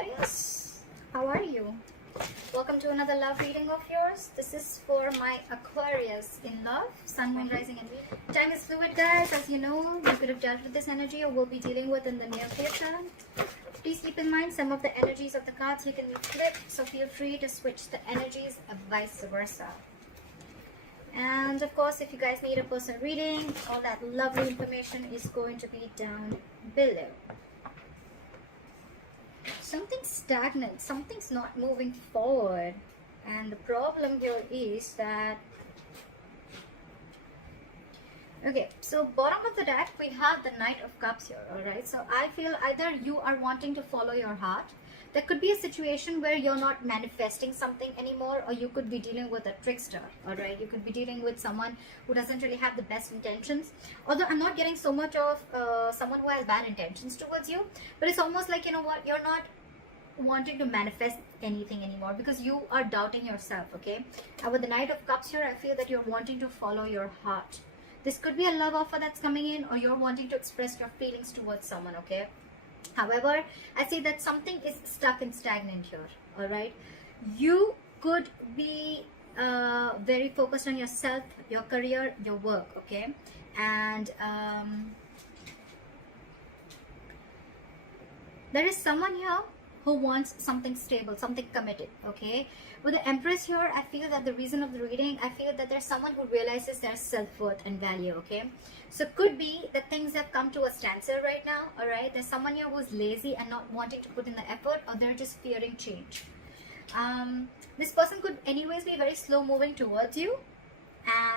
Aquarius, how are you? Welcome to another love reading of yours. This is for my Aquarius in love, sun, moon, rising and Venus. Time is fluid, guys. As you know, you could have dealt with this energy or will be dealing with in the near future. Please keep in mind some of the energies of the cards you can flip, so feel free to switch the energies and vice versa. And of course, if you guys need a personal reading, all that lovely information is going to be down below. Something's stagnant, something's not moving forward, and the problem here is that, okay, so bottom of the deck we have the Knight of Cups here. All right, so I feel either you are wanting to follow your heart. There could be a situation where you're not manifesting something anymore, or you could be dealing with a trickster. All right, you could be dealing with someone who doesn't really have the best intentions. Although I'm not getting so much of someone who has bad intentions towards you, but it's almost like, you know what, you're not wanting to manifest anything anymore because you are doubting yourself. Okay, and with the Knight of Cups here, I feel that you're wanting to follow your heart. This could be a love offer that's coming in, or you're wanting to express your feelings towards someone. Okay, however, I see that something is stuck and stagnant here. All right, you could be very focused on yourself, your career, your work. Okay, and there is someone here who wants something stable, something committed. Okay, with the Empress here, I feel that the reason of the reading, I feel that there's someone who realizes their self-worth and value. Okay, so could be that things have come to a standstill right now. All right, there's someone here who's lazy and not wanting to put in the effort, or they're just fearing change. This person could anyways be very slow moving towards you,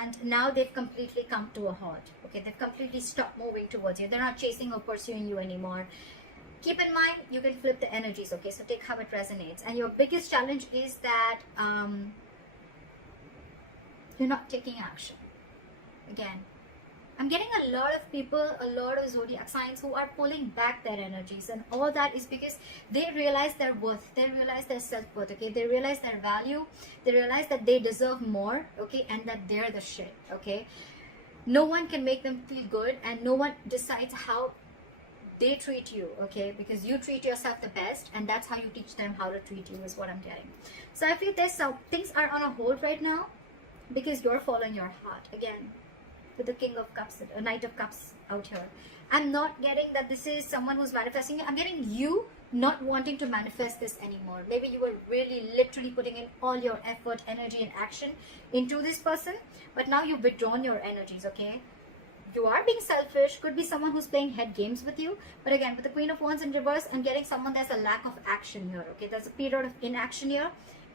and now they've completely come to a halt. Okay, they've completely stopped moving towards you. They're not chasing or pursuing you anymore. Keep in mind, you can flip the energies. Okay, so take how it resonates. And your biggest challenge is that you're not taking action. Again, I'm getting a lot of people, a lot of zodiac signs who are pulling back their energies, and all that is because they realize their worth, they realize their self-worth. Okay, they realize their value, they realize that they deserve more. Okay, and that they're the shit. Okay, no one can make them feel good, and no one decides how they treat you. Okay, because you treat yourself the best, and that's how you teach them how to treat you, is what I'm getting. So I feel there's some things are on a hold right now because you're following your heart. Again, with the King of Cups, Knight of Cups out here, I'm not getting that this is someone who's manifesting it. I'm getting you not wanting to manifest this anymore. Maybe you were really literally putting in all your effort, energy and action into this person, but now you've withdrawn your energies. Okay, you are being selfish. Could be someone who's playing head games with you. But again, with the Queen of Wands in reverse, I'm getting someone, there's a lack of action here. Okay, there's a period of inaction here.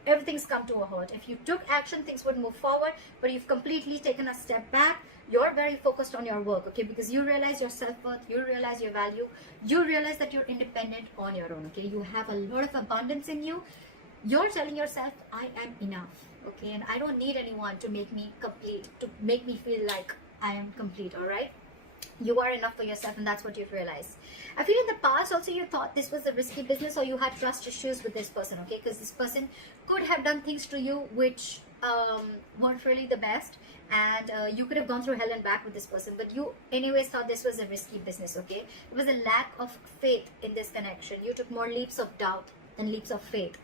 Everything's come to a halt. If you took action, things would move forward, but you've completely taken a step back. You're very focused on your work. Okay, because you realize your self-worth, you realize your value, you realize that you're independent on your own. Okay, you have a lot of abundance in you. You're telling yourself, I am enough. Okay, and I don't need anyone to make me complete, to make me feel like I am complete. All right, you are enough for yourself, and that's what you've realized. I feel in the past also you thought this was a risky business, or you had trust issues with this person. Okay, because this person could have done things to you which weren't really the best, and you could have gone through hell and back with this person, but you anyways thought this was a risky business. Okay, it was a lack of faith in this connection. You took more leaps of doubt than leaps of faith.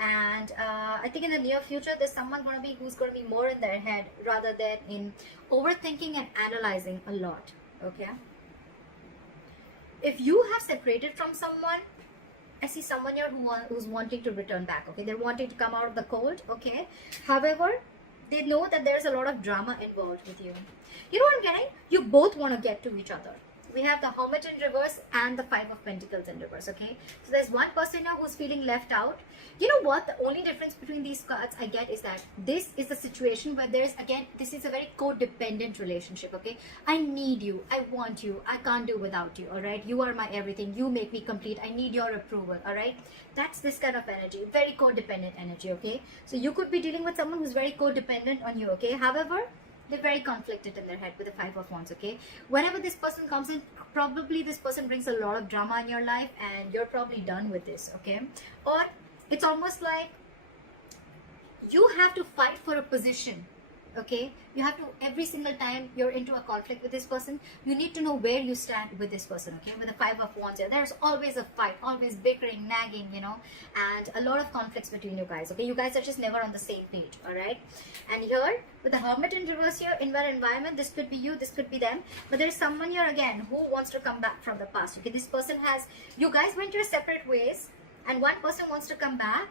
And I think in the near future there's someone who's going to be more in their head rather than in overthinking and analyzing a lot. Okay, if you have separated from someone, I see someone here who's wanting to return back. Okay, they're wanting to come out of the cold. Okay, however, they know that there's a lot of drama involved with you. You know what I'm getting? You both want to get to each other. We have the Hermit in reverse and the Five of Pentacles in reverse. Okay, so there's one person now who's feeling left out. You know what, the only difference between these cards I get is that this is the situation where there's, again, this is a very codependent relationship. Okay, I need you, I want you, I can't do without you. All right, you are my everything, you make me complete, I need your approval. All right, that's this kind of energy, very codependent energy. Okay, so you could be dealing with someone who's very codependent on you. Okay, however, they're very conflicted in their head with the Five of Wands. Okay, whenever this person comes in, probably this person brings a lot of drama in your life, and you're probably done with this. Okay, or it's almost like you have to fight for a position Okay, you have to, every single time you're into a conflict with this person, you need to know where you stand with this person. Okay, with the Five of Wands here, there's always a fight, always bickering, nagging, you know, and a lot of conflicts between you guys. Okay, you guys are just never on the same page. All right, and here with the Hermit in reverse here, in that environment, this could be you, this could be them, but there's someone here again who wants to come back from the past. Okay, this person has, you guys went your separate ways, and one person wants to come back.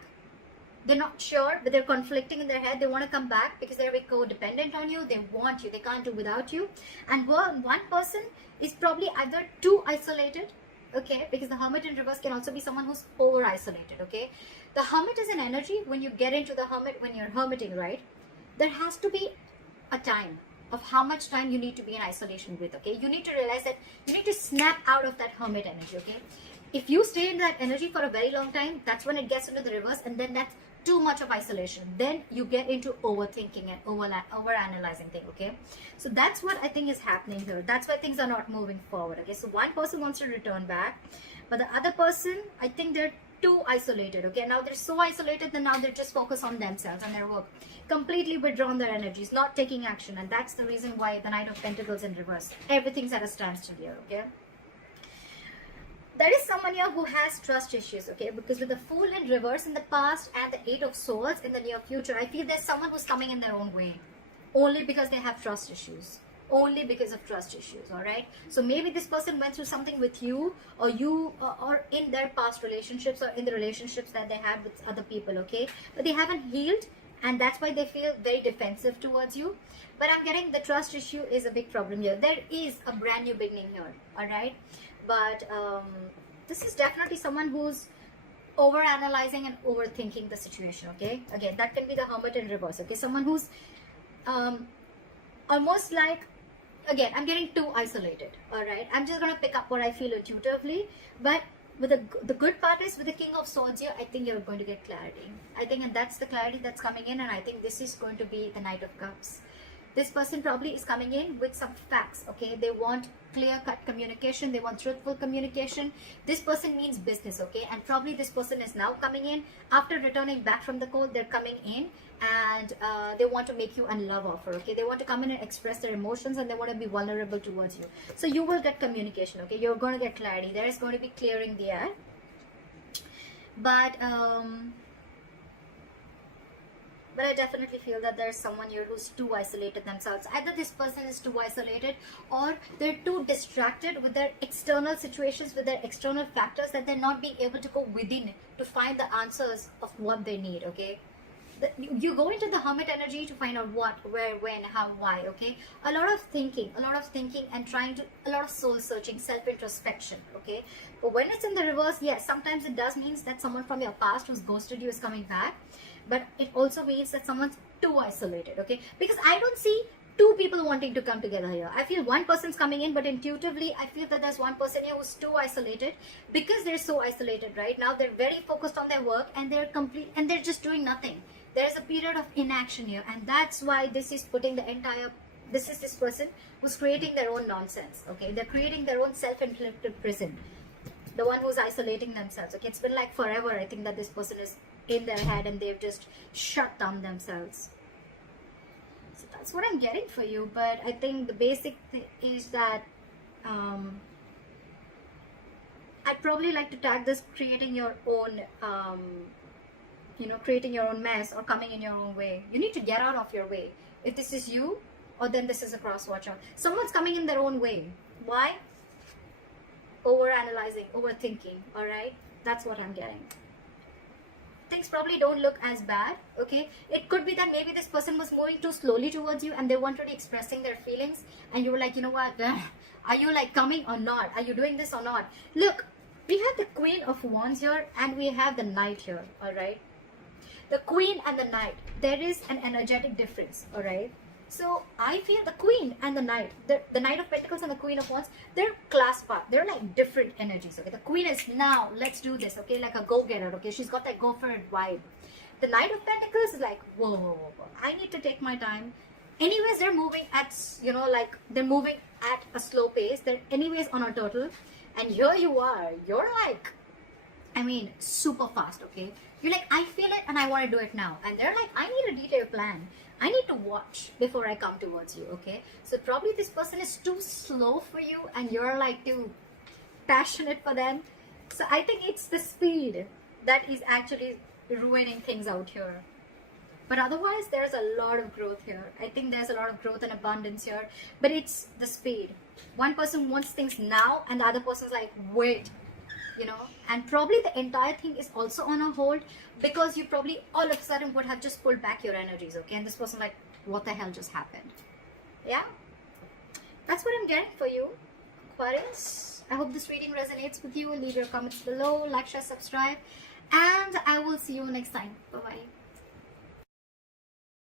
They're not sure, but they're conflicting in their head. They want to come back because they're codependent on you. They want you. They can't do without you. And one person is probably either too isolated, okay, because the Hermit in reverse can also be someone who's over isolated, okay. The Hermit is an energy. When you get into the Hermit, when you're hermiting, right, there has to be a time of how much time you need to be in isolation with, okay. You need to realize that you need to snap out of that Hermit energy, okay. If you stay in that energy for a very long time, that's when it gets into the reverse, and then that's too much of isolation. Then you get into overthinking and over analyzing things, okay. So that's what I think is happening here. That's why things are not moving forward, okay. So one person wants to return back, but the other person, I think they're too isolated, okay. Now they're so isolated that now they're just focused on themselves and their work, completely withdrawn their energies, not taking action. And that's the reason why the Knight of Pentacles in reverse, everything's at a standstill here, okay. There is someone here who has trust issues, okay, because with the Fool in reverse in the past and the Eight of Swords in the near future, I feel there's someone who's coming in their own way, only because they have trust issues, only because of trust issues. All right, so maybe this person went through something with you, or or in their past relationships, or in the relationships that they had with other people, okay, but they haven't healed, and that's why they feel very defensive towards you. But I'm getting the trust issue is a big problem here. There is a brand new beginning here, all right. But this is definitely someone who's over analyzing and overthinking the situation, okay. Again, that can be the Hermit in reverse, okay. Someone who's almost like, again, I'm getting too isolated, all right. I'm just gonna pick up what I feel intuitively, but with the good part is with the King of Swords here, I think you're going to get clarity. I think, and that's the clarity that's coming in, and I think this is going to be the Knight of Cups. This person probably is coming in with some facts, okay. They want clear-cut communication. They want truthful communication. This person means business, okay. And probably this person is now coming in after returning back from the court. They're coming in and they want to make you a love offer, okay. They want to come in and express their emotions, and they want to be vulnerable towards you. So you will get communication, okay. You're going to get clarity. There is going to be clearing the air. But I definitely feel that there's someone here who's too isolated themselves. Either this person is too isolated, or they're too distracted with their external situations, with their external factors, that they're not being able to go within to find the answers of what they need, okay. You go into the Hermit energy to find out what, where, when, how, why, okay. A lot of thinking and trying to, a lot of soul searching, self-introspection, okay. But when it's in the reverse, yes, sometimes it does means that someone from your past who's ghosted you is coming back. But it also means that someone's too isolated, okay. Because I don't see two people wanting to come together here. I feel one person's coming in, but intuitively I feel that there's one person here who's too isolated, because they're so isolated right now. They're very focused on their work, and they're just doing nothing. There's a period of inaction here, and that's why this is putting the entire, this is this person who's creating their own nonsense, okay. They're creating their own self-inflicted prison, the one who's isolating themselves, okay. It's been like forever, I think, that this person is in their head, and they've just shut down themselves. So that's what I'm getting for you. But I think the basic thing is that I'd probably like to tag this creating your own creating your own mess, or coming in your own way. You need to get out of your way. If this is you, or then this is a cross watcher. Someone's coming in their own way. Why? Over analyzing, overthinking, all right. That's what I'm getting. Things probably don't look as bad, okay. It could be that maybe this person was moving too slowly towards you, and they weren't really expressing their feelings, and you were like, you know what, are you like coming or not? Are you doing this or not? Look, we have the Queen of Wands here, and we have the Knight here, all right. The Queen and the Knight, there is an energetic difference, all right. So I feel the Queen and the Knight, the Knight of Pentacles and the Queen of Wands, they're class part. They're like different energies, okay. The Queen is, now let's do this, okay, like a go-getter, okay. She's got that go for it vibe. The Knight of Pentacles is like, whoa, I need to take my time. Anyways, they're moving at, they're moving at a slow pace. They're anyways on a turtle, and here you are, you're like I mean, super fast, okay? You're like, I feel it and I want to do it now. And they're like, I need a detailed plan. I need to watch before I come towards you, okay? So probably this person is too slow for you and you're like too passionate for them. So I think it's the speed that is actually ruining things out here. But otherwise, there's a lot of growth here. I think there's a lot of growth and abundance here. But it's the speed. One person wants things now and the other person's like, wait. You know, and probably the entire thing is also on a hold because you probably all of a sudden would have just pulled back your energies, okay? And this person like, what the hell just happened? Yeah, that's what I'm getting for you, Aquarius. I hope this reading resonates with you. Leave your comments below, like, share, subscribe, and I will see you next time. Bye bye.